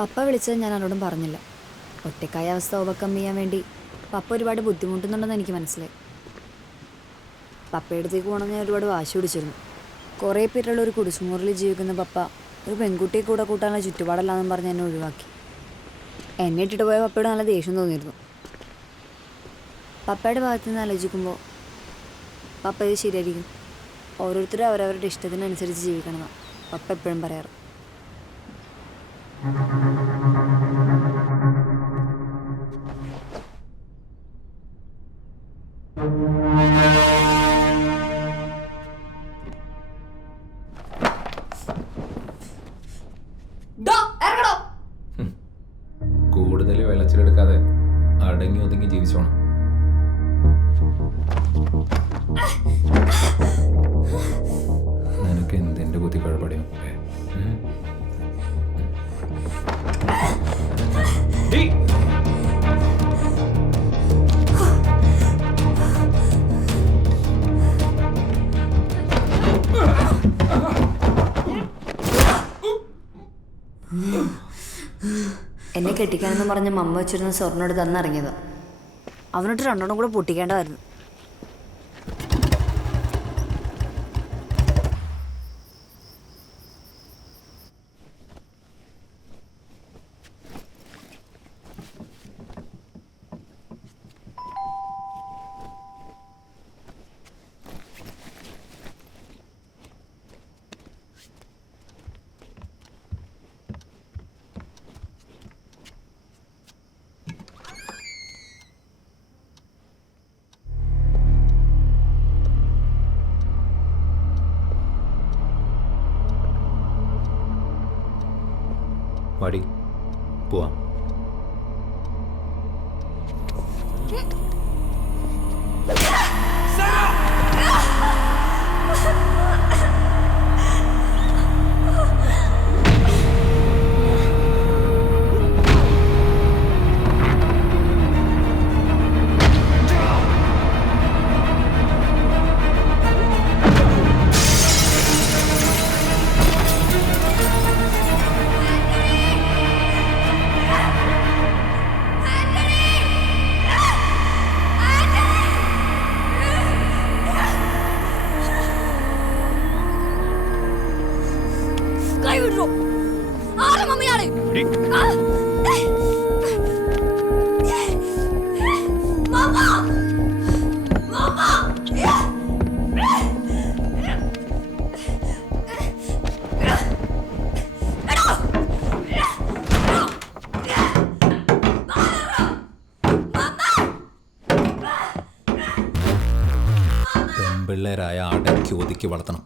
പപ്പ വിളിച്ചത് ഞാൻ ആരോടും പറഞ്ഞില്ല. ഒറ്റക്കായ അവസ്ഥ ഓവർകം ചെയ്യാൻ വേണ്ടി പപ്പ ഒരുപാട് ബുദ്ധിമുട്ടുന്നുണ്ടെന്ന് എനിക്ക് മനസ്സിലായി. പപ്പയുടെ അടുത്തേക്ക് പോകണമെന്ന് ഞാൻ ഒരുപാട് വാശി പിടിച്ചിരുന്നു. കുറേ പേരുള്ള ഒരു കുടിസുമുറിൽ ജീവിക്കുന്ന പപ്പ ഒരു പെൺകുട്ടിയെ കൂടെ കൂട്ടാനുള്ള ചുറ്റുപാടല്ലാന്നും പറഞ്ഞ് എന്നെ ഒഴിവാക്കി. എന്നെ ഇട്ടിട്ട് പോയ പപ്പയോട് നല്ല ദേഷ്യം തോന്നിയിരുന്നു. പപ്പയുടെ ഭാഗത്ത് നിന്ന് ആലോചിക്കുമ്പോൾ പപ്പ ഇത് ശരിയായിരിക്കും, ഓരോരുത്തരും അവരവരുടെ ഇഷ്ടത്തിനനുസരിച്ച് ജീവിക്കണമെന്നാണ് പപ്പ എപ്പോഴും പറയാറ്. കൂടുതൽ വെള്ളച്ചിലെടുക്കാതെ അടങ്ങി ഒതുങ്ങി ജീവിച്ചോണം. നിനക്ക് എന്തിന്റെ ബുദ്ധി കുഴപ്പടിയും എന്നെ കെട്ടിക്കാനെന്ന് പറഞ്ഞ് മമ്മ വെച്ചിരുന്ന സ്വർണ്ണോട് തന്നിറങ്ങിയത്. അവനോട്ട് രണ്ടെണ്ണം കൂടെ പൊട്ടിക്കേണ്ടതായിരുന്നു. വാടി പോവാം. പെൺപിള്ളേരായ അടക്കി ഒതുക്കി വളർത്തണം.